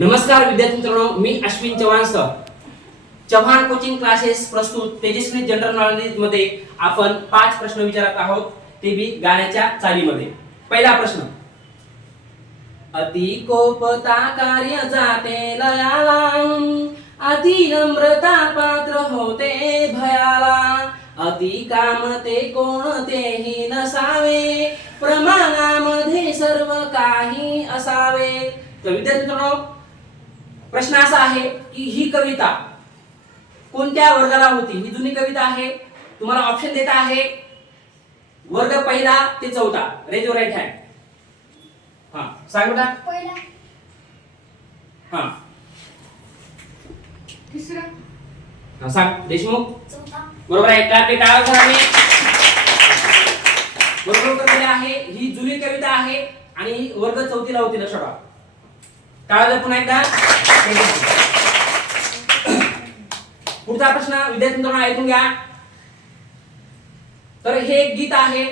नमस्कार विद्यार्थी मित्रांनो मी Ashwin Chavan sir Chavan coaching classes प्रस्तुत तेजस्वी जनरल नॉलेजमध्ये आपण पाच प्रश्न विचारत आहोत ते बी गाण्याच्या चालीमध्ये. पहिला प्रश्न. अति कोपता कार्य जाते लयाला अति नम्रता पात्र होते भयाला अति कामते कोणतेही नसावे प्रमाणामध्ये सर्व काही असावे. तर विद्यार्थी मित्रांनो प्रश्न असा आहे की ही कविता कोणत्या वर्गाला होती? ही जुनी कविता आहे. तुम्हाला ऑप्शन देता आहे. वर्ग पहिला ते चौथा. रेज राईट हँड हा सांग बेटा. पहिला. हा. तिसरा. हा, सांग. देशमुख. बरोबर आहे. का ते टाळा बरोबर आहे. ही जुनी कविता आहे आणि ही वर्ग चौथीला होती लक्षात ठेवा पुन्हा एकदा. पुढचा प्रश्न विद्यार्थी मित्रांनो ऐकून घ्या. तर हे एक गीत आहे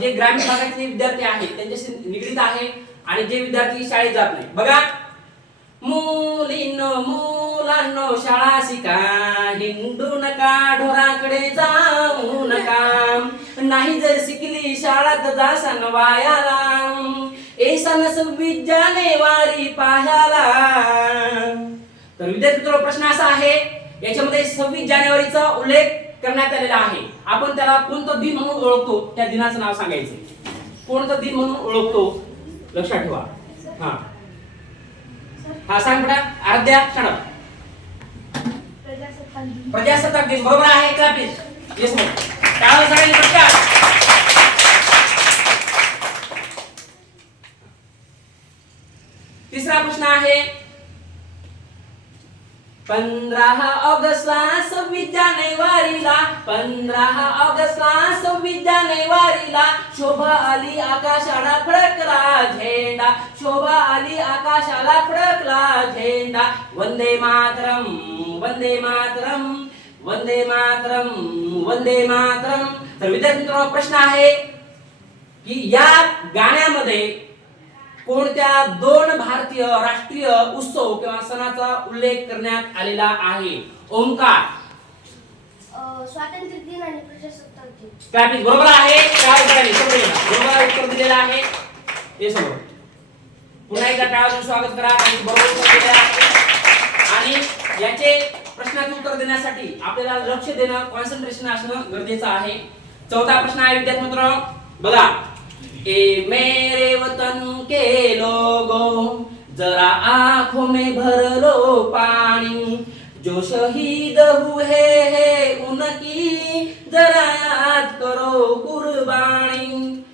जे ग्रामीण भागातले विद्यार्थी आहेत त्यांच्याशी निगडीत आहे आणि जे विद्यार्थी शाळेत जात नाही बघा. मुलींनो मुलांनो शाळा शिका हिंडू नका ढोराकडे जाऊ नका. नाही जर शिकली शाळात जासन वायाला एसन सव्वीस जानेवारी पाहायला. तर विद्यार्थी मित्रांनो प्रश्न असा आहे याच्यामध्ये सव्वीस जानेवारीचा उल्लेख करण्यात आलेला आहे. आपण त्याला कोणतं दिन म्हणून ओळखतो? त्या दिनाचं नाव सांगायचं कोणतं दिन म्हणून ओळखतो? लक्षात ठेवा. हा. हा सांग बेटा. अर्ध्या क्षणात प्रजासत्ताक दिन. बरोबर आहे का प्लीज? येस मॅम त्यावर सगळ्यांनी पटकन. तिसरा प्रश्न आहे. पंधरा ऑगस्टला सव्वीस जानेवारीला पंधरा ऑगस्टला सव्वीस जानेवारीला शोभा आली आकाशाला फडकला झेंडा शोभा आली आकाशाला फडकला झेंडा. वंदे मातरम वंदे मातरम वंदे मातरम वंदे मातरम. तर विद्यार्थी प्रश्न आहे की या गाण्यामध्ये कोणत्या दोन भारतीय राष्ट्रीय उत्सव किंवा सणाचा उल्लेख करण्यात आलेला आहे? ओंकार. स्वातंत्र्य दिन आणि प्रजासत्ताक दिन. ट्रॅफिक बरोबर आहे काय. बरोबर उत्तर दिलेलं आहे. हे समोर. पुन्हा एकदा टाळाचं स्वागत करा. आणि बरोबर उत्तर दिलेलं आहे. आणि याचे प्रश्नाचे उत्तर देण्यासाठी आपल्याला लक्ष देणं कॉन्सन्ट्रेशन असणं गरजेचं आहे. चौथा प्रश्न आहे विद्यार्थी मित्र बघा ए मेरे वतन के लोगों जरा आंखों में भर लो पानी। जो शहीद हुए हैं उनकी जरा याद करो कुर्बानी।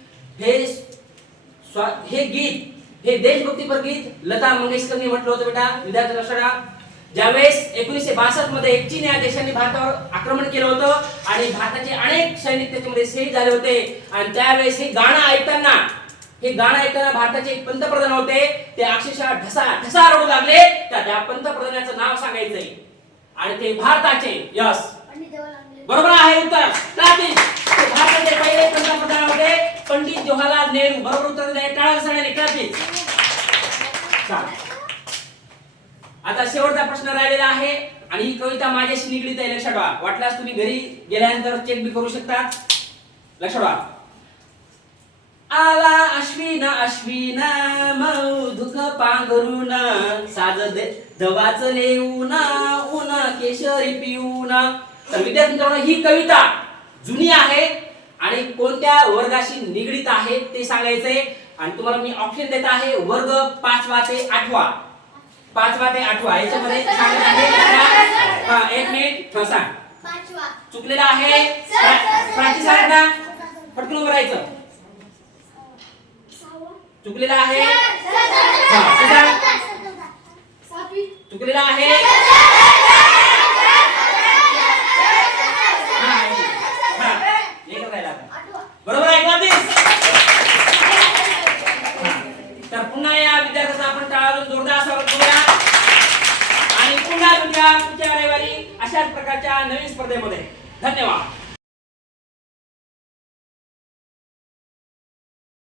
हे स्वा- हे गीत हे देशभक्तीपर गीत लता मंगेशकरनी म्हटलं होतं बेटा विद्यार्थी लक्षात ज्यावेळेस एकोणीसशे बासष्टमध्ये चीन या देशाने भारतावर आक्रमण केलं होतं आणि भारताचे अनेक सैनिक त्याच्यामध्ये शहीद झाले होते. आणि त्यावेळेस हे गाणं ऐकताना हे गाणं ऐकताना भारताचे एक पंतप्रधान होते. ते अक्षरशः ढसा ढसा रडू लागले. त्या त्या पंतप्रधानाचं नाव सांगायचंय. आणि ते भारताचे यस. बरोबर आहे उत्तर. ते भारताचे पहिले पंतप्रधान होते. पंडित जवाहरलाल नेहरू. बरोबर उत्तर टाळा सगळ्यांनी टाळतील. आता शेवटचा प्रश्न राहिलेला आहे आणि ही कविता माझ्याशी निगडीत आहे. लक्षात ठेवा. वाटल्यास तुम्ही घरी गेल्यानंतर चेक बी करू शकता. लक्षात ठेवा. आला अश्विन अश्विन मौधुक पांघरून साज धवाच लेऊन ऊन केशरी पिऊन. तर विद्यार्थी ही कविता जुनी आहे आणि कोणत्या वर्गाशी निगडीत आहे ते सांगायचंय. आणि तुम्हाला मी ऑप्शन देत आहे वर्ग पाचवा ते आठवा. पाचवा ते आठवा. याच्यामध्ये हा एक मिनिट. सांग. पाचवा चुकलेला आहे. प्रा- प्राची सांग ना पटकन उभं राहायचं. चुकलेला आहे. हा, चुकलेला आहे हा, हा, एकच राहिला आता. आठवा बरोबर आहे का तेच? हा. तर पुन्हा या विद्यार्थ्याचा आपण टाळावून जोरदार स्वागत करूया आणि पुन्हा भेटूया पुढच्या रविवारी अशाच प्रकारच्या नवीन स्पर्धेमध्ये. धन्यवाद.